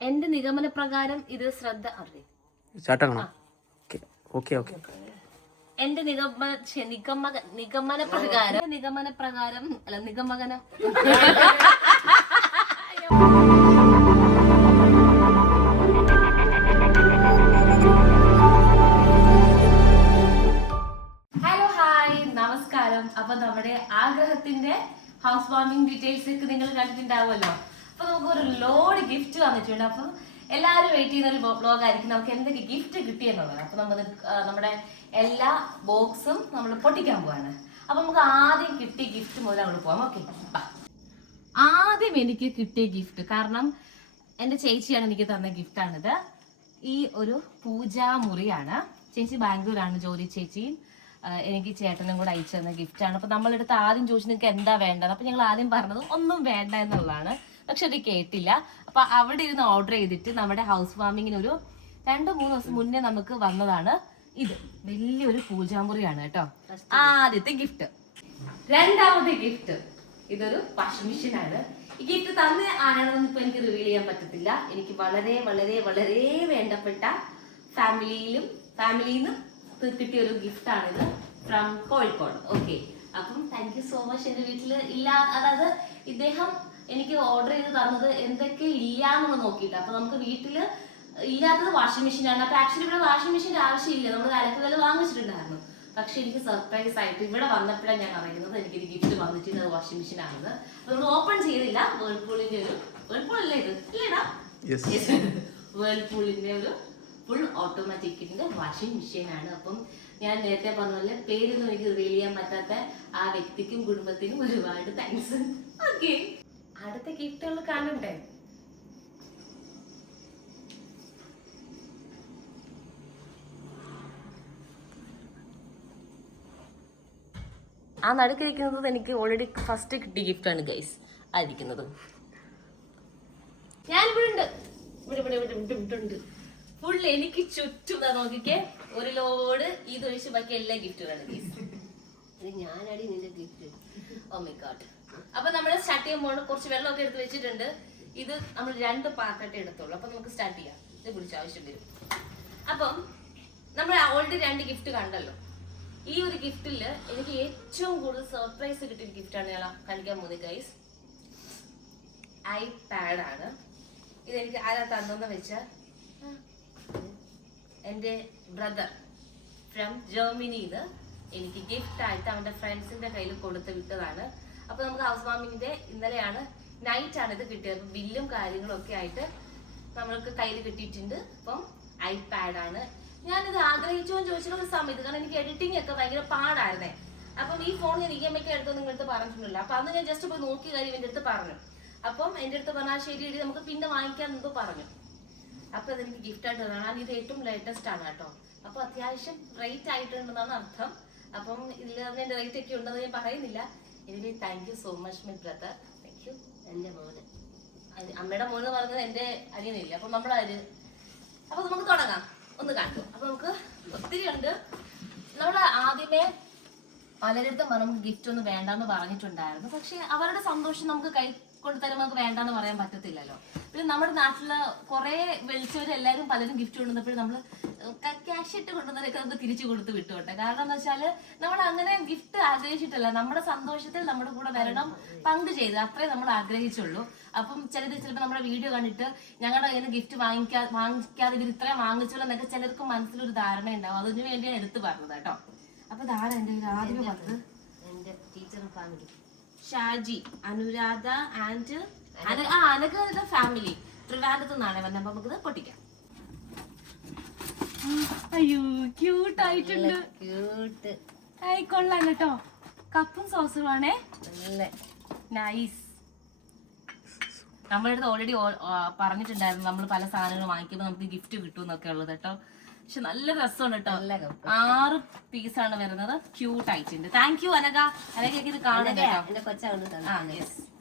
എന്റെ നിഗമന പ്രകാരം ഇത് ശ്രദ്ധ എന്റെ നിഗമന പ്രകാരം അല്ല നിഗമനം ഹലോ ഹായ് നമസ്കാരം. അപ്പൊ നമ്മുടെ ആഗ്രഹത്തിന്റെ ഹൗസ് വാമിംഗ് ഡീറ്റെയിൽസ് ഒക്കെ നിങ്ങൾ കണ്ടിട്ടുണ്ടാവുമല്ലോ. അപ്പൊ നമുക്ക് ഒരു ലോഡ് ഗിഫ്റ്റ് വന്നിട്ടുണ്ട്. അപ്പൊ എല്ലാവരും വെയിറ്റ് ചെയ്യുന്ന ഒരു വ്ലോഗ് ആയിരിക്കും നമുക്ക് എന്തൊക്കെ ഗിഫ്റ്റ് കിട്ടിയെന്നുള്ളത്. അപ്പൊ നമ്മുടെ എല്ലാ ബോക്സും നമ്മൾ പൊട്ടിക്കാൻ പോവാണ്. അപ്പൊ നമുക്ക് ആദ്യം കിട്ടിയ ഗിഫ്റ്റ് മുതൽ അങ്ങോട്ട് പോവാം. ഓക്കെ, ആദ്യം എനിക്ക് കിട്ടിയ ഗിഫ്റ്റ്, കാരണം എന്റെ ചേച്ചിയാണ് എനിക്ക് തന്ന ഗിഫ്റ്റാണിത്. ഈ ഒരു പൂജാമുറിയാണ്. ചേച്ചി ബാംഗ്ലൂരാണ് ജോലി. ചേച്ചിയും എനിക്ക് ചേട്ടനും കൂടെ അയച്ചു തന്ന ഗിഫ്റ്റാണ്. അപ്പൊ നമ്മളെടുത്ത് ആദ്യം ചോദിച്ചു നിങ്ങൾക്ക് എന്താ വേണ്ടത്. അപ്പൊ ഞങ്ങൾ ആദ്യം പറഞ്ഞത് ഒന്നും വേണ്ട എന്നുള്ളതാണ്. പക്ഷെ അത് കേട്ടില്ല. അപ്പൊ അവിടെ ഇരുന്ന് ഓർഡർ ചെയ്തിട്ട് നമ്മുടെ ഹൗസ് വാമിങ്ങിന് ഒരു 2-3 ദിവസം മുന്നേ നമുക്ക് വന്നതാണ്. ഇത് വലിയൊരു പൂജാമുറിയാണ് കേട്ടോ. ആദ്യത്തെ ഗിഫ്റ്റ്. രണ്ടാമത്തെ ഗിഫ്റ്റ് ഇതൊരു വാഷിംഗ് മെഷീൻ ആണ്. ഈ ഗിഫ്റ്റ് തന്നെ ആരാണെന്ന് ഇപ്പൊ എനിക്ക് റിവീൽ ചെയ്യാൻ പറ്റത്തില്ല. എനിക്ക് വളരെ വളരെ വളരെ വേണ്ടപ്പെട്ട ഫാമിലിന്ന് കിട്ടിയ ഒരു ഗിഫ്റ്റ് ആണിത്, ഫ്രം കോഴിക്കോട്. ഓക്കെ, അപ്പം താങ്ക് യു സോ മച്ച്. എന്റെ വീട്ടില് അതായത് ഇദ്ദേഹം എനിക്ക് ഓർഡർ ചെയ്ത് തന്നത് എന്തൊക്കെ ഇല്ലാന്ന് നോക്കിയില്ല. അപ്പൊ നമുക്ക് വീട്ടില് ഇല്ലാത്തത് വാഷിംഗ് മെഷീൻ ആണ്. അപ്പൊ ആക്ച്വലി ഇവിടെ വാഷിംഗ് മെഷീന്റെ ആവശ്യമില്ല, നമ്മൾ അലക്കുകൾ വാങ്ങിച്ചിട്ടുണ്ടായിരുന്നു. പക്ഷെ എനിക്ക് സർപ്രൈസ് ആയിട്ട് ഇവിടെ വന്നപ്പോഴാണ് ഞാൻ അറിയുന്നത് എനിക്കൊരു ഗിഫ്റ്റ് വന്നിട്ടുണ്ട്, വാഷിംഗ് മെഷീൻ ആണെന്ന്. നമ്മൾ ഓപ്പൺ ചെയ്തില്ല. വേൾപൂളിന്റെ ഒരു വേൾപൂളല്ലേ ഇത് ഇല്ലേടാ, വേൾപൂളിന്റെ ഒരു ഫുൾ ഓട്ടോമാറ്റിക്കിന്റെ വാഷിംഗ് മെഷീൻ ആണ്. അപ്പം ഞാൻ നേരത്തെ പറഞ്ഞ പോലെ പേരൊന്നും എനിക്ക് റിവീൽ ചെയ്യാൻ പറ്റാത്ത ആ വ്യക്തിക്കും കുടുംബത്തിനും ഒരുപാട് താങ്ക്സ്. ഓക്കെ, അടുത്ത ഗിഫ്റ്റുകൾ കാണണ്ടേ? ആ നടുക്കിരിക്കുന്നത് എനിക്ക് ഓൾറെഡി ഫസ്റ്റ് കിട്ടിയ ഗിഫ്റ്റ് ആണ് ഗൈസ്. ആയിരിക്കുന്നത് ഞാനിവിടെ ഉണ്ട്, ഇവിടെ ഫുൾ എനിക്ക് ചുറ്റും നോക്കിക്കേ ഒരു ലോഡ് ഇതൊഴിച്ച് ബാക്കി എല്ലാ ഗിഫ്റ്റുകളാണ് ഗൈസ്. ഞാനടി നിന്റെ ഗിഫ്റ്റ്. Oh my God. അപ്പൊ നമ്മൾ സ്റ്റാർട്ട് ചെയ്യുമ്പോൾ കുറച്ച് വെള്ളമൊക്കെ എടുത്ത് വെച്ചിട്ടുണ്ട്. ഇത് നമ്മൾ 2 പാർട്ടായിട്ട് എടുത്തോളൂ. അപ്പൊ നമുക്ക് സ്റ്റാർട്ട് ചെയ്യാം. ഇത് പിടിച്ച ആവശ്യം വരും. അപ്പം നമ്മൾ ഓൾറെഡി 2 ഗിഫ്റ്റ് കണ്ടല്ലോ. ഈ ഒരു ഗിഫ്റ്റില് എനിക്ക് ഏറ്റവും കൂടുതൽ സർപ്രൈസ് കിട്ടിയ ഗിഫ്റ്റാണ് ഞാൻ കാണിക്കാൻ പോകുന്നത് ഗൈസ്. ഐപാഡ് ആണ്. ഇതെനിക്ക് ആരാ തന്നെന്ന് വെച്ചാൽ എൻ്റെ ബ്രദർ ഫ്രം ജർമ്മനിന്ന് എനിക്ക് ഗിഫ്റ്റ് ആയിട്ട് അവന്റെ ഫ്രണ്ട്സിന്റെ കയ്യിൽ കൊടുത്ത് വിട്ടതാണ്. അപ്പൊ നമുക്ക് ഹൗസ് വാമിങ്ങിന്റെ ഇന്നലെയാണ് നൈറ്റ് ആണ് ഇത് കിട്ടിയത്. ബില്ലും കാര്യങ്ങളും ഒക്കെ ആയിട്ട് നമ്മൾക്ക് കയ്യിൽ കിട്ടിയിട്ടുണ്ട്. അപ്പം ഐപാഡ് ആണ്. ഞാനിത് ആഗ്രഹിച്ചോ ചോദിച്ചിട്ടുള്ള ഒരു സമയത്ത്, കാരണം എനിക്ക് എഡിറ്റിംഗ് ഒക്കെ ഭയങ്കര പാടായിരുന്നേ. അപ്പം ഈ ഫോൺ ഞാൻ EMI എടുത്തോ നിങ്ങളടുത്ത് പറഞ്ഞിട്ടുണ്ടല്ലോ. അപ്പൊ അന്ന് ഞാൻ ജസ്റ്റ് പോയി നോക്കി കാര്യം എന്റെ അടുത്ത് പറഞ്ഞു. അപ്പം എന്റെ അടുത്ത് പറഞ്ഞാൽ ശരി എടി നമുക്ക് പിന്നെ വാങ്ങിക്കാൻ എന്തോ പറഞ്ഞു. അപ്പൊ അതെനിക്ക് ഗിഫ്റ്റ് ആയിട്ട് തന്നാണ്. ഇത് ഏറ്റവും ലേറ്റസ്റ്റ് ആണ് കേട്ടോ. അപ്പൊ അത്യാവശ്യം റേറ്റ് ആയിട്ടുണ്ടെന്നാണ് അർത്ഥം. അപ്പം ഇതിൽ അതിന്റെ റേറ്റ് ഒക്കെ ഉണ്ടെന്ന് ഞാൻ പറയുന്നില്ല. Anyway thank you so much my brother. Thank you. എന്റെ മോന്, അമ്മയുടെ മോന് പറഞ്ഞത് എന്റെ അനിയനില്ല. അപ്പൊ നമ്മളത് അപ്പൊ നമുക്ക് തുടങ്ങാം. ഒന്ന് കാണിക്കും. അപ്പൊ നമുക്ക് ഒത്തിരി ഉണ്ട്. നമ്മൾ ആദ്യമേ പലരിടത്തും നമുക്ക് ഗിഫ്റ്റ് ഒന്നും വേണ്ടെന്ന് പറഞ്ഞിട്ടുണ്ടായിരുന്നു. പക്ഷെ അവരുടെ സന്തോഷം നമുക്ക് കൈ കൊണ്ട് തരുമ്പോൾ നമുക്ക് വേണ്ടെന്ന് പറയാൻ പറ്റത്തില്ലല്ലോ. പിന്നെ നമ്മുടെ നാട്ടില് കുറെ വിളിച്ചവരെല്ലാരും പലരും ഗിഫ്റ്റ് കൊണ്ടുവന്നപ്പോഴും നമ്മൾ ക്യാഷ് ഇട്ട് കൊണ്ടുവന്നവരൊക്കെ നമുക്ക് തിരിച്ചു കൊടുത്ത് വിട്ടുകൊട്ടെ. കാരണം എന്താ വെച്ചാല് നമ്മൾ അങ്ങനെ ഗിഫ്റ്റ് ആഗ്രഹിച്ചിട്ടല്ല, നമ്മുടെ സന്തോഷത്തിൽ നമ്മുടെ കൂടെ വരണം, പങ്ക് ചെയ്ത് അത്രേ നമ്മൾ ആഗ്രഹിച്ചുള്ളൂ. അപ്പം ചിലപ്പോൾ നമ്മുടെ വീഡിയോ കണ്ടിട്ട് ഞങ്ങളുടെ കയ്യിൽ നിന്ന് ഗിഫ്റ്റ് വാങ്ങിക്കാതെ ഇവർ ഇത്രയും വാങ്ങിച്ചോളൂ എന്നൊക്കെ ചിലർക്ക് മനസ്സിലൊരു ധാരണ ഉണ്ടാവും. അതിനു വേണ്ടിയാണ് എടുത്ത് പറഞ്ഞത് കേട്ടോ. അപ്പൊ ധാരണ എന്റെ ആദ്യമേ പറഞ്ഞത് എന്റെ ടീച്ചറും family Shaji, Anuradha and Anagha family ട്രിവാൻഡ്രത്ത് നിന്നാണ് വന്നത്. അപ്പൊ നമുക്കിത് പൊട്ടിക്കാം. അയ്യോ ക്യൂട്ട് ആയിട്ടുണ്ട്. കൊള്ളാം കേട്ടോ. കപ്പും സോസും ആണേ. നൈസ്. നമ്മളടുത്ത് ഓൾറെഡി പറഞ്ഞിട്ടുണ്ടായിരുന്നു നമ്മൾ പല സാധനങ്ങൾ വാങ്ങിക്കുമ്പോൾ നമുക്ക് ഗിഫ്റ്റ് കിട്ടും എന്നൊക്കെ ഉള്ളത് കേട്ടോ. പക്ഷെ നല്ല രസമാണ് കേട്ടോ. 6 പീസാണ് വരുന്നത്. ക്യൂട്ട് ആയിട്ടുണ്ട്. Thank you Anagha. അനഘയ്ക്ക് ഇത് കാണും കേട്ടോ.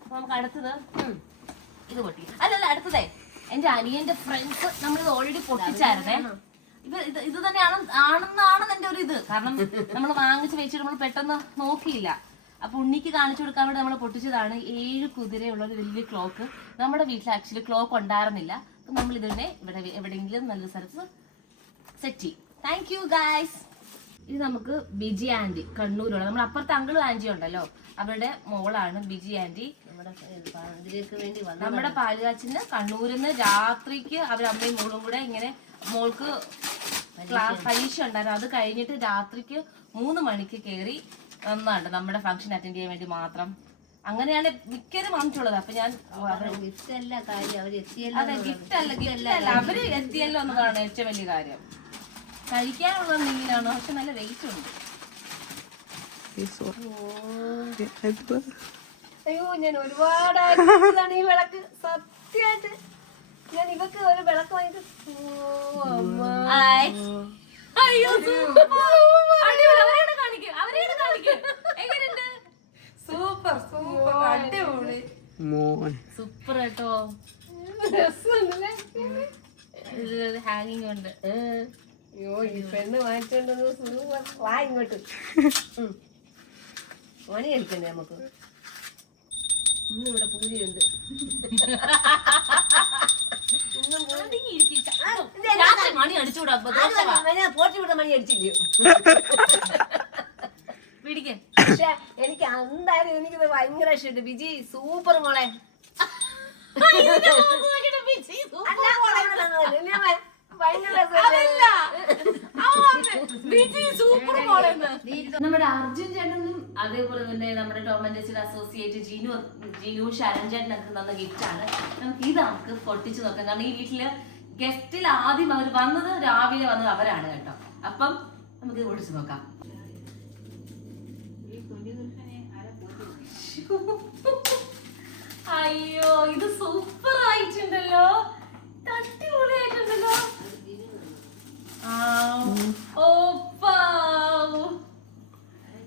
അപ്പൊ നമുക്ക് അടുത്തത് ഇത് പൊട്ടി. അല്ലല്ല, അടുത്തതേ എന്റെ അനിയന്റെ ഫ്രണ്ട്സ് നമ്മളിത് ഓൾറെഡി പൊട്ടിച്ചായിരുന്നേ. ഇത് തന്നെയാണ് ആണെന്നാണ് എന്റെ ഒരു ഇത്. കാരണം നമ്മൾ വാങ്ങിച്ച് വെച്ചിട്ട് നമ്മൾ പെട്ടെന്ന് നോക്കിയില്ല. അപ്പൊ ഉണ്ണിക്ക് കാണിച്ചു കൊടുക്കാൻ വേണ്ടി നമ്മൾ പൊട്ടിച്ചതാണ് 7 കുതിരയുള്ള ഒരു വലിയ ക്ലോക്ക്. നമ്മുടെ വീട്ടിൽ ആക്ച്വലി ക്ലോക്ക് ഉണ്ടായിരുന്നില്ല. അപ്പൊ നമ്മൾ ഇതിനെ ഇവിടെ എവിടെയെങ്കിലും നല്ല സ്ഥലത്ത് സെറ്റ് ചെയ്യും. Thank you guys. ഇത് നമുക്ക് ബിജി ആന്റി കണ്ണൂരുള്ള നമ്മുടെ അപ്പുറത്തെ അങ്കിളും ആന്റി ഉണ്ടല്ലോ, അവരുടെ മോളാണ് ബിജി ആന്റി. നമ്മുടെ പാലുകാച്ചിന് കണ്ണൂരിൽ നിന്ന് രാത്രിക്ക് അവരമ്മയും മോളും കൂടെ ഇങ്ങനെ മോൾക്ക് പരീക്ഷ ഉണ്ടായിരുന്നു. അത് കഴിഞ്ഞിട്ട് രാത്രിക്ക് 3 മണിക്ക് കയറി വന്നാണ്ട് നമ്മുടെ ഫംഗ്ഷൻ അറ്റൻഡ് ചെയ്യാൻ വേണ്ടി മാത്രം. അങ്ങനെയാണ് മിക്കരും വന്നിട്ടുള്ളത്. അപ്പൊ ഞാൻ അതെ ഗിഫ്റ്റ് അല്ല അവര് എത്തിയല്ലോ എന്നതാണ് ഏറ്റവും വലിയ കാര്യം. കഴിക്കാനുള്ള മീനാണ്, പക്ഷെ നല്ല വെയിറ്റ് ഉണ്ട്. അയ്യോ ഞാൻ ഒരുപാട് ഈ വിളക്ക് സത്യമായിട്ട് ഞാൻ ഇവക്ക് ഒരു വിളക്ക് വാങ്ങിട്ട് സൂപ്പർ സൂപ്പർ അടിപൊളി സൂപ്പർ കേട്ടോ. ഹാങ്ങിങ് ഉണ്ട്. അയ്യോ ഈ പെണ്ണ് വാങ്ങിച്ചോണ്ടത് സൂപ്പർ. വാ ഇങ്ങോട്ട് മണി കളിക്കണ്ടേ നമുക്ക്. ഇന്നിവിടെ പൂജയുണ്ട്. മണി അടിച്ചുകൂടാ, പോട്ടി വിട്ട മണി അടിച്ചില്ലയോ? പിടിക്കേ. പക്ഷെ എനിക്ക് എന്തായാലും എനിക്കിത് ഭയങ്കര ഇഷ്ടമുണ്ട്. ബിജി സൂപ്പർ മോളെ. നമ്മുടെ അർജുൻ ചേട്ടനും അതേപോലെ തന്നെ നമ്മുടെ ടോം ആൻഡ് ജെസ്സിയുടെ അസോസിയേറ്റ് ജിനു ശരൺ ചേട്ടനൊക്കെ തന്ന ഗിഫ്റ്റ് ആണ്. നമുക്ക് പൊട്ടിച്ചു നോക്കാം. കാരണം ഈ വീട്ടില് ഗസ്റ്റിൽ ആദ്യം അവർ വന്നത് രാവിലെ വന്നത് അവരാണ് കേട്ടോ. അപ്പം നമുക്ക് ഇത് പൊട്ടിച്ചു നോക്കാം. അയ്യോ ഇത് സൂപ്പർ ആയിട്ടുണ്ടല്ലോ, അടിപൊളിയായിട്ടുണ്ടല്ലോ.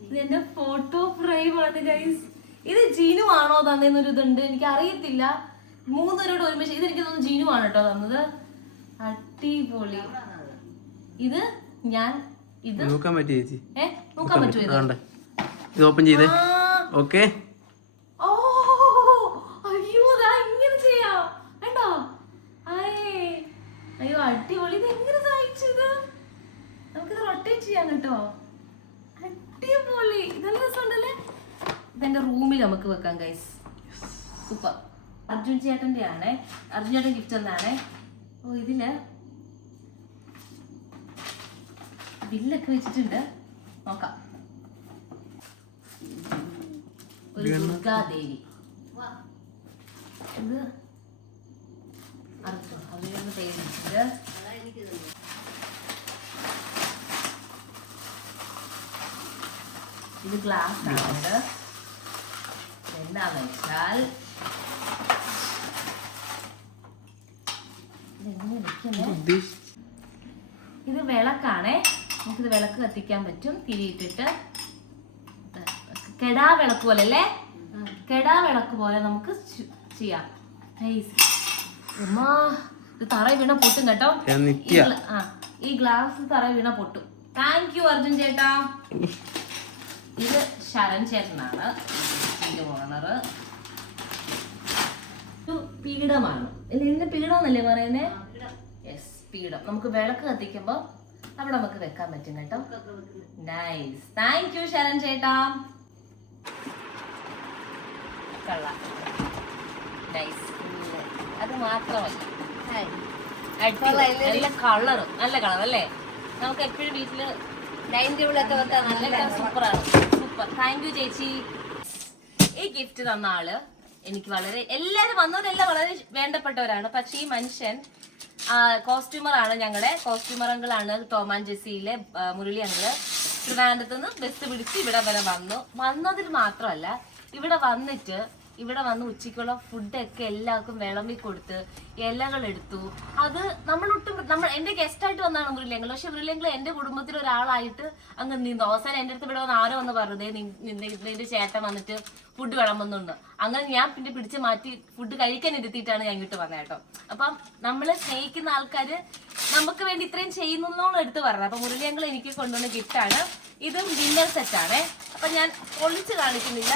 ഇതെന്റെ ഫോട്ടോ ഫ്രെയിം ആണ് ഗൈസ്. ഇത് ജീനു ആണോ തന്നേന്നൊരു ഇതുണ്ട്, എനിക്ക് അറിയത്തില്ല. 3 പേരോട് ഒരുമിച്ച്. ഇത് എനിക്ക് തോന്നുന്നു ജീനു ആണ് കേട്ടോ തന്നത്. അടിപൊളി. ഇത് ഞാൻ ഇത് നോക്കാൻ പറ്റിയ ചേച്ചി നോക്കാൻ പറ്റുമോ? ഇത് ഓപ്പൺ ചെയ്തേ. ഓക്കെ. ഓ അയ്യോ ഇങ്ങനെ ചെയ്യാം വേണ്ടോ? അയ്യോ അടിപൊളി. ഇത് എങ്ങനെ സഹായിച്ചത്? നമുക്കിത് റൊട്ടേറ്റ് ചെയ്യാം കേട്ടോ. അടിപൊളി. നല്ല രസമുണ്ടല്ലേ. ഇതെന്റെ റൂമിൽ നമുക്ക് വെക്കാം ഗൈസ്. സൂപ്പർ. അർജുൻ ചേട്ടന്റെ ആണേ. അർജുൻ ചേട്ടൻ ഗിഫ്റ്റ് തന്നാണേ. ഓ ഇതില് ബില്ലൊക്കെ വെച്ചിട്ടുണ്ട്. നോക്കാം. ഒരു ദുർഗാദേവി. ഇത് അർജുൻ പേരിട്ടുണ്ട്. ഇത് ഗ്ലാസ് ആണ്. എന്താന്ന് വെച്ചാൽ ഇത് വിളക്കാണേ. നമുക്കിത് വിളക്ക് കത്തിക്കാൻ പറ്റും. തിരിയിട്ടിട്ട് കെടാ വിളക്ക് പോലെ അല്ലേ, കെടാ വിളക്ക് പോലെ നമുക്ക് ചെയ്യാം. ഇത് തറ വീണ പൊട്ടും കേട്ടോ. ഈ ഗ്ലാസ് തറ വീണ പൊട്ടും. താങ്ക് യു അർജുൻ ചേട്ടാ. ഇത് ശരൺ ചേട്ടനാണ് ഓണർ. പീഠമാണ്. ഇതിന്റെ പീഠം എന്നല്ലേ പറയുന്നേ? യെസ് പീഠം. നമുക്ക് വിളക്ക് കത്തിക്കുമ്പോ അവിടെ നമുക്ക് വെക്കാൻ പറ്റും കേട്ടോ. നൈസ്. താങ്ക് യു ശരൺ ചേട്ടാ. നൈസ്. അത് മാത്രമല്ല നല്ല കളറും. നല്ല കളർ അല്ലേ? നമുക്ക് എപ്പോഴും വീട്ടില് ഡൈനിങ് ടേബിളൊക്കെ വെക്കാൻ നല്ല സൂപ്പറാണ്. സൂപ്പർ. താങ്ക് യു ചേച്ചി. ഈ ഗിഫ്റ്റ് തന്ന ആള് എനിക്ക് വളരെ, എല്ലാരും വന്നവരെല്ലാം വളരെ വേണ്ടപ്പെട്ടവരാണ്. പക്ഷെ ഈ മനുഷ്യൻ കോസ്റ്റ്യൂമർ ആണ്. ഞങ്ങളുടെ കോസ്റ്റ്യൂമർ അങ്കിളാണ് ടോം ആൻഡ് ജെസ്സിയിലെ മുരളി അങ്കിള്. ട്രിവാൻഡ്രത്ത് നിന്ന് ബസ് പിടിച്ച് ഇവിടെ വരെ വന്നതിൽ മാത്രമല്ല ഇവിടെ വന്നിട്ട് ഇവിടെ വന്ന് ഉച്ചയ്ക്കുള്ള ഫുഡൊക്കെ എല്ലാവർക്കും വിളമ്പി കൊടുത്ത് ഇലകൾ എടുത്തു. അത് നമ്മൾ എന്റെ ഗസ്റ്റായിട്ട് വന്നാണ് മുരളിയങ്ങൾ. പക്ഷെ മുരളിയങ്ങൾ എന്റെ കുടുംബത്തിൽ ഒരാളായിട്ട് അങ്ങ് നിന്ന്. അവസാനം എന്റെ അടുത്ത് ഇവിടെ വന്ന് ആരോ വന്ന് പറഞ്ഞതേ നിന്റെ ചേട്ടൻ വന്നിട്ട് ഫുഡ് വിളമ്പുന്നുണ്ട്. അങ്ങനെ ഞാൻ പിന്നെ പിടിച്ച് മാറ്റി ഫുഡ് കഴിക്കാൻ ഇരുത്തിയിട്ടാണ് ഞാൻ ഇങ്ങോട്ട് വന്നത് കേട്ടോ. അപ്പം നമ്മളെ സ്നേഹിക്കുന്ന ആൾക്കാര് നമുക്ക് വേണ്ടി ഇത്രയും ചെയ്യുന്നോളം എടുത്ത് പറഞ്ഞത്. അപ്പൊ മുരളിയങ്ങൾ എനിക്ക് കൊണ്ടുവന്ന ഗിഫ്റ്റാണ്. ഇതും ഡിന്നർ സെറ്റ് ആണ്. അപ്പൊ ഞാൻ പൊളിച്ച് കാണിക്കുന്നില്ല,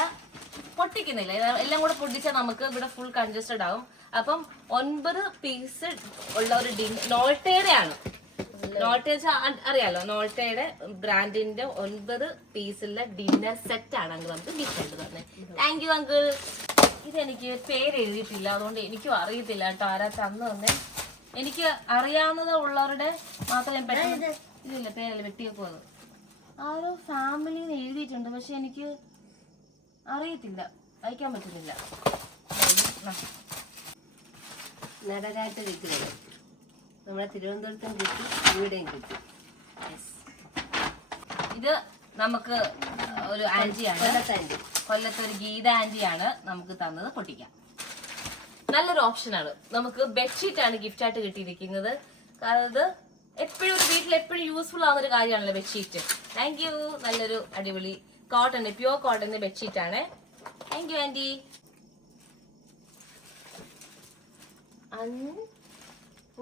പൊട്ടിക്കുന്നില്ല. എല്ലാം കൂടെ പൊട്ടിച്ചാൽ നമുക്ക് ഇവിടെ ഫുൾ കൺജസ്റ്റഡ് ആവും. അപ്പം 9 പീസ് ഉള്ള ഒരു നോൾട്ടയുടെ ആണ്. നോൾട്ട അറിയാലോ, നോൾട്ടയുടെ ബ്രാൻഡിന്റെ 9 പീസുള്ള ഡിന്നർ സെറ്റ് ആണ് അങ്കിൾ നമുക്ക് ഗിഫ്റ്റ് ആയിട്ട് തന്നെ. Thank you uncle. ഇതെനിക്ക് പേര് എഴുതിയിട്ടില്ല, അതുകൊണ്ട് എനിക്കും അറിയത്തില്ല കേട്ടോ ആരാ തന്നു തന്നെ. എനിക്ക് അറിയാവുന്നത് ഉള്ളവരുടെ മാത്രം ഞാൻ പെട്ടെന്ന് ഇതില്ല പേരല്ല വെട്ടിയൊക്കെ വന്നു. ആരോ ഫാമിലിന്ന് എഴുതിയിട്ടുണ്ട്, പക്ഷെ എനിക്ക് അറിയത്തില്ല, വായിക്കാൻ പറ്റുന്നില്ല. നടരാജ വിഗ്രഹം നമ്മുടെ തിരുവനന്തപുരത്തും കിട്ടി, ഇവിടെയും കിട്ടി. ഇത് നമുക്ക് ഒരു ആന്റിയാണ്, കൊല്ലത്ത് ഒരു ഗീത ആന്റിയാണ് നമുക്ക് തന്നത്. പൊട്ടിക്കാം. നല്ലൊരു ഓപ്ഷനാണ്. നമുക്ക് ബെഡ്ഷീറ്റ് ആണ് ഗിഫ്റ്റ് ആയിട്ട് കിട്ടിയിരിക്കുന്നത്. കാരണം ഇത് എപ്പോഴും വീട്ടിൽ എപ്പോഴും യൂസ്ഫുൾ ആവുന്ന ഒരു കാര്യമാണല്ലോ ബെഡ്ഷീറ്റ്. Thank you. നല്ലൊരു അടിപൊളി കോട്ടൺ, പ്യുവർ കോട്ടന്റെ ബെഡ്ഷീറ്റ് ആണ്. Thank you aunty.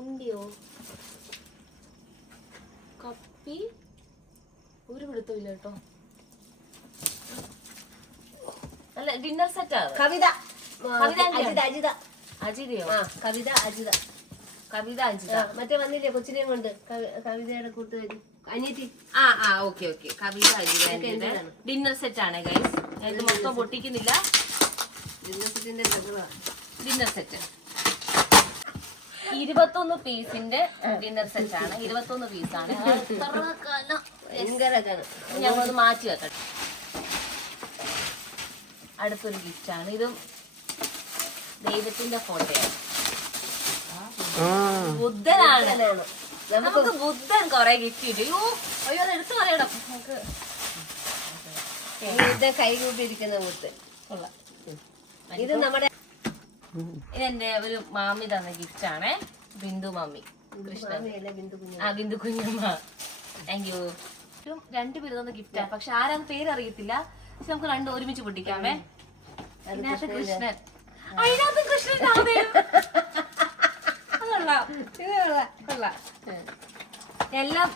ഉണ്ടിയോ കപ്പി ഒരു പിടുത്തമില്ല കേട്ടോ. നല്ല ഡിന്നർ സെറ്റ് ആണ്. കവിത അജിത അജിതയോ? കവിത അജിത. കവിത അജിത മറ്റേ വന്നില്ലേ കൊച്ചിനെയും കൊണ്ട്, കവിതയുടെ കൂട്ടുകാരി അനിയത്തി. Okay okay. Kavitha Ajitha dinner set ആണ് ഗൈസ്. ഇത് മൊത്തം പൊട്ടിക്കുന്നില്ല. ഡിന്നർ സെറ്റ് 21 പീസിന്റെ ഡിന്നർ സെറ്റ് ആണ്. 21 പീസാണ്. ഞങ്ങളൊന്ന് മാറ്റി വെക്കട്ടെ. അടുത്തൊരു ഗിഫ്റ്റ് ആണ്. ഇതും ദൈവത്തിന്റെ ഫോട്ടോയാണ്. ബുദ്ധനാണ്. നമുക്ക് ബുദ്ധൻ കൊറേ ഗിഫ്റ്റ് കിട്ടി. അയ്യോ അത് എടുത്തു പറയണം നമുക്ക്. കൈ കൂട്ടിയിരിക്കുന്ന ബുദ്ധൻ. ഇത് നമ്മുടെ ഇതെന്റെ ഒരു മാമി തന്ന ഗിഫ്റ്റ് ആണ്. Bindu mummy, Bindu Kunjamma. Thank you. 2 പേര് തന്ന ഗിഫ്റ്റാ, പക്ഷെ ആരാന്ന് പേര് അറിയത്തില്ല. പക്ഷെ നമുക്ക് 2 ഒരുമിച്ച് പൊട്ടിക്കാമേ. അതിനകത്ത് കൃഷ്ണൻ, അതിനകത്ത് കൃഷ്ണൻ എല്ലാം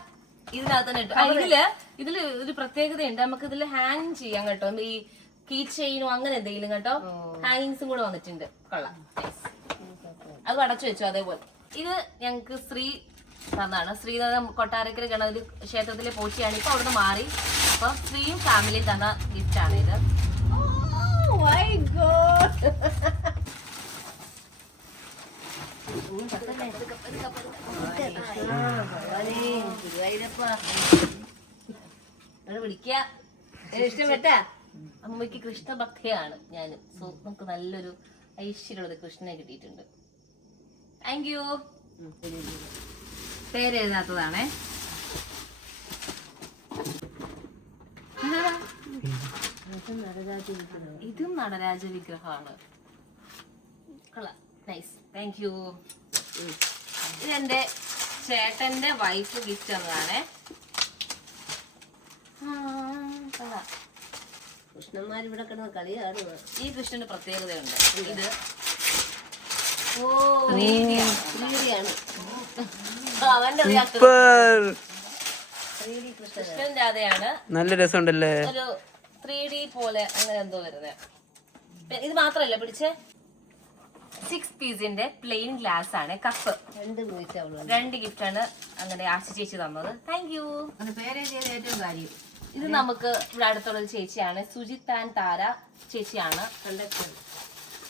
ഇതിനകത്ത് തന്നെ ഇട്ടു. ഇതില് ഒരു പ്രത്യേകതയുണ്ട്. നമുക്ക് ഇതിൽ ഹാങ് ചെയ്യാം കേട്ടോ. ഈ കീ ചെയിനോ അങ്ങനെ എന്തെങ്കിലും കേട്ടോ. ഹാങ്ങിങ്സും കൂടെ വന്നിട്ടുണ്ട്. കൊള്ളാം. അത് അടച്ചു വെച്ചു. അതേപോലെ ഇത് ഞങ്ങക്ക് ശ്രീ തന്നാണ്. ശ്രീനാഥം കൊട്ടാരക്കര ഗണപതി ക്ഷേത്രത്തിലെ പോറ്റിയാണ്. ഇപ്പൊ അവിടുന്ന് മാറി. അപ്പൊ ശ്രീയും ഫാമിലിയും തന്ന ഗിഫ്റ്റ് ആണ് ഇത്. വിളിക്ക. ഇഷ്ടപ്പെട്ട അമ്മയ്ക്ക് കൃഷ്ണഭക്തിയാണ് ഞാനും. സോ നമുക്ക് നല്ലൊരു ഐശ്വര്യമുള്ളത് കൃഷ്ണനെ കിട്ടിയിട്ടുണ്ട്. Thank you. പേരെഴുതാത്തതാണേ. ഇതും നടരാജ വിഗ്രഹമാണ്. നൈസ്. Thank you. ഇതെന്റെ ചേട്ടന്റെ വൈഫ് ഗിഫ്റ്റ് തന്നതാണേ. കൃഷ്ണന്മാർ ഇവിടെ കിടന്ന് കളിയാണ്. ഈ കൃഷ്ണന്റെ പ്രത്യേകതയുണ്ട്. ഇത് കൃഷ്ണൻ രാധയാണ്. നല്ല രസമുണ്ടല്ലേ. ഒരു 3D പോലെ അങ്ങനെ എന്തോ വരുന്നത്. ഇത് മാത്രല്ല പിടിച്ചേ. 6 പീസിന്റെ പ്ലെയിൻ ഗ്ലാസ് ആണ്. കപ്പ് 2 ഗിഫ്റ്റ് ആണ് അങ്ങനെ ആശി ചേച്ചി തന്നത്. Thank you. ഏറ്റവും കാര്യം ഇത് നമുക്ക് ഇവിടെ അടുത്തുള്ള ചേച്ചിയാണ്. സുജിത് ആൻഡ് താര ചേച്ചിയാണ്.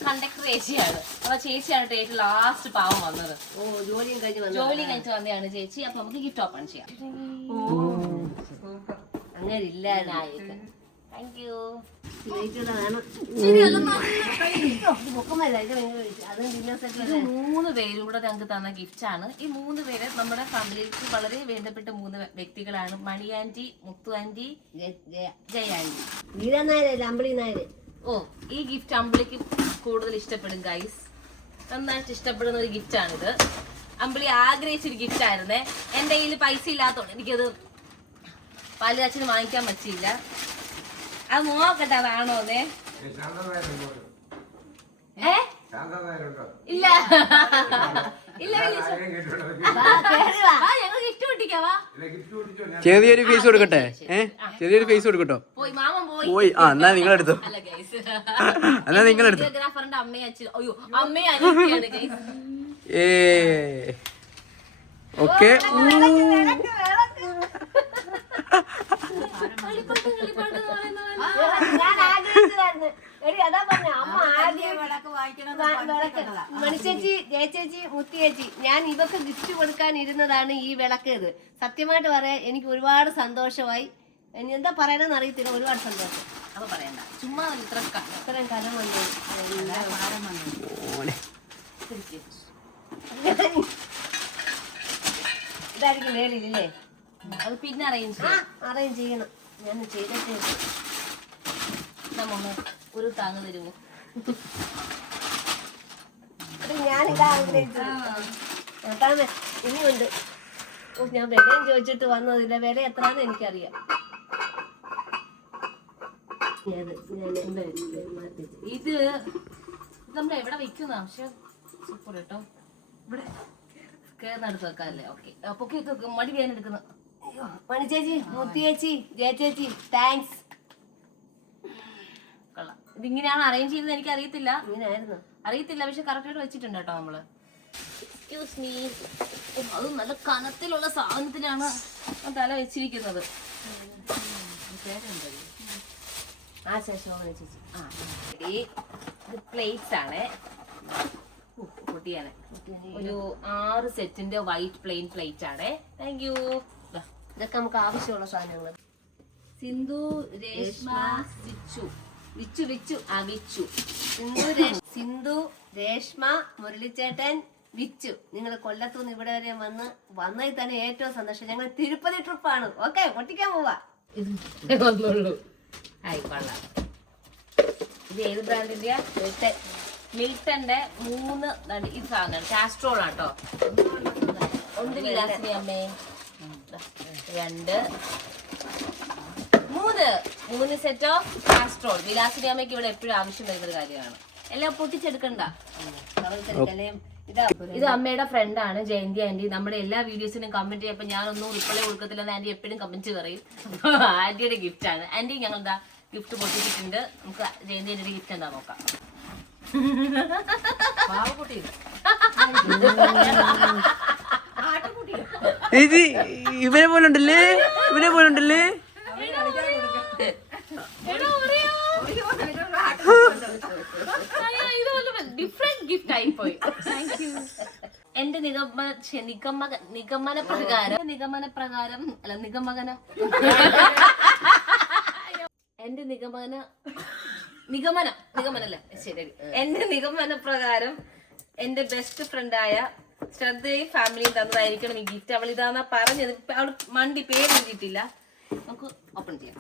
കണ്ടക്ടർ ചേച്ചിയാണ്. അപ്പൊ ചേച്ചിയാണ് ഏറ്റവും ലാസ്റ്റ് പാവം വന്നത്. ജോലി കഴിഞ്ഞ് വന്നതാണ് ചേച്ചി. അപ്പൊ നമുക്ക് ഗിഫ്റ്റ് ഓപ്പൺ ചെയ്യാം. അങ്ങനെ ഇല്ല. Thank you. 3 പേരും കൂടെ ഞങ്ങൾക്ക് തന്ന ഗിഫ്റ്റ് ആണ്. ഈ 3 പേര് നമ്മുടെ ഫാമിലിക്ക് വളരെ വേണ്ടപ്പെട്ട 3 വ്യക്തികളാണ്. മണി ആന്റി, മുത്തു ആന്റി, ജയ ആന്റി. ഓ, ഈ ഗിഫ്റ്റ് അമ്പിളിക്ക് കൂടുതൽ ഇഷ്ടപ്പെടും ഗൈസ്. നന്നായിട്ട് ഇഷ്ടപ്പെടുന്ന ഒരു ഗിഫ്റ്റ് ആണിത്. അമ്പിളി ആഗ്രഹിച്ചൊരു ഗിഫ്റ്റ് ആയിരുന്നേ. എന്റെ കയ്യിൽ പൈസ ഇല്ലാത്തോണ്ട് എനിക്കത് പാലുകാച്ചിന് വാങ്ങിക്കാൻ പറ്റിയില്ല. അത് നോക്കട്ടെ അതാണോന്നേ. ഇല്ല ഇല്ല, ഞങ്ങൾ ഗിഫ്റ്റ് പൊട്ടിക്കാവാ. ചെറിയൊരു പീസ് കൊടുക്കട്ടെ. ചെറിയൊരു ഫേസ് കൊടുക്കട്ടോ. പോയി മാമൻ പോയി. ആ എന്നാ നിങ്ങളെടുത്തോ. അല്ല ഗൈസ്, എന്നാ നിങ്ങളെടുത്തോ. വീഡിയോഗ്രാഫറിന്റെ അമ്മയും അച്ഛൻ, അയ്യോ അമ്മയും അനിയത്തിയാണ് ഗൈസ്. ഓക്കെ. ഞാൻ ആഗ്രഹിച്ചതായിരുന്നു. എടി അതാ പറഞ്ഞ അമ്മ ആദ്യം മണിച്ചേച്ചി, ജയച്ചേച്ചി, മുത്തിയേച്ചി, ഞാൻ ഇവക്ക് ഗിഫ്റ്റ് കൊടുക്കാൻ ഇരുന്നതാണ് ഈ വിളക്ക്. ഇത് സത്യമായിട്ട് പറയാൻ എനിക്ക് ഒരുപാട് സന്തോഷമായി. ഇനി എന്താ പറയണമെന്ന് അറിയത്തില്ല. ഒരുപാട് സന്തോഷം. അത് പറയണ്ട, ചുമ്മാ ഇത്രയും കലം വന്നു. ഇതായിരിക്കും മേളിലില്ലേ? അത് പിന്നെ അറേഞ്ച് അറേഞ്ച് ചെയ്യണം. ഞാൻ ചെയ്തിട്ടേ നമ്മ ഒരു താങ്ങ് തരുമോ? ഞാനിതാ ആഗ്രഹിച്ചത്. ഇനിയുണ്ട്. ഞാൻ വിലയും ചോദിച്ചിട്ട് വന്നതില്ല. വില എത്രയാന്ന് എനിക്കറിയാം. ഇത് നമ്മൾ എവിടെ വെക്കുന്ന പക്ഷെ സൂപ്പർ കേട്ടോ. ഇവിടെ കേറുന്നടുത്ത് വെക്കാല്ലേ? ഓക്കെ. അപ്പൊ മടി വേദന എടുക്കുന്ന മണിച്ചേച്ചി, മുത്തിയേച്ചി, ജയച്ചേച്ചി, താങ്ക്സ്. കൊള്ളാം. ഇതിങ്ങനെയാണ് അറേഞ്ച് ചെയ്തത് എനിക്ക് അറിയത്തില്ല. ഇങ്ങനെയായിരുന്നു അറിയത്തില്ല, പക്ഷെ കറക്റ്റായിട്ട് വെച്ചിട്ടുണ്ട് കേട്ടോ നമ്മള്. Excuse me. അത് നല്ല കനത്തിലുള്ള സാധനത്തിലാണ് തല വെച്ചിരിക്കുന്നത്. ആ ശേഷം ചേച്ചി. ഇത് പ്ലേറ്റ്സ് ആണ്. പൊട്ടിയാണ്. ഒരു 6 സെറ്റിന്റെ വൈറ്റ് പ്ലെയിൻ പ്ലേറ്റ് ആണ്. Thank U. ഇതൊക്കെ നമുക്ക് ആവശ്യമുള്ള സാധനങ്ങൾ. സിന്ധു, രേഷ്മ, വിച്ചു. വിച്ചു വിച്ചു ആ വിച്ചു. സിന്ധു, രേഷ്മ, മുരളിച്ചേട്ടൻ, വിച്ചു. നിങ്ങൾ കൊല്ലത്തുനിന്ന് ഇവിടെ വരെ വന്നതിൽ തന്നെ ഏറ്റവും സന്തോഷം. ഞങ്ങൾ തിരുപ്പതി ട്രിപ്പാണ്. ഓക്കെ, പൊട്ടിക്കാൻ പോവാ. വന്നുള്ളൂ. ആയിക്കൊള്ളാം. ഇത് ഏത് ബ്രാൻഡിന്റെയാ? മിൽട്ടന്റെ 3 ഈ സാധനം കാസ്ട്രോൾ ആട്ടോ. ഒന്ന് വിലാസിനി അമ്മേ. 2 3 സെറ്റ് ഓഫ് കാസ്ട്രോൾ. വിലാസിനി അമ്മയ്ക്ക് ഇവിടെ എപ്പോഴും ആവശ്യം വരുന്നൊരു കാര്യമാണ്. എല്ലാം പൊട്ടിച്ചെടുക്കണ്ട. ഇത് അമ്മയുടെ ഫ്രണ്ടാണ് ജയന്തി ആന്റി. നമ്മുടെ എല്ലാ വീഡിയോസിനും കമന്റ് ചെയ്യപ്പോ ഞാനൊന്നും റിപ്ലൈ കൊടുക്കത്തില്ലെന്ന് ആന്റി എപ്പോഴും കമന്റ് പറയും. ആന്റിയുടെ ഗിഫ്റ്റ് ആണ്. ആന്റി ഞങ്ങൾ എന്താ ഗിഫ്റ്റ് പൊട്ടിച്ചിട്ടുണ്ട്. നമുക്ക് ജയന്തി ആന്റിയുടെ ഗിഫ്റ്റ് എന്താ നോക്കാം. ചേച്ചി ഇവനെ പോലെ ഉണ്ടല്ലേ? ഇവനെ പോലെ ഉണ്ടല്ലേ? ഡിഫറെന്റ് ഗിഫ്റ്റ് ആയി പോയി. എന്റെ നിഗമന പ്രകാരം എന്റെ നിഗമനല്ലേ ശരി. എന്റെ നിഗമന പ്രകാരം എന്റെ ബെസ്റ്റ് ഫ്രണ്ടായ ശ്രദ്ധയും ഫാമിലിയും തന്നതായിരിക്കണം ഈ ഗിഫ്റ്റ്. അവൾ ഇതാന്നാ പറഞ്ഞത്. അവള് മണ്ടി പേര് എഴുതിയിട്ടില്ല. നമുക്ക് ഓപ്പൺ ചെയ്യാം.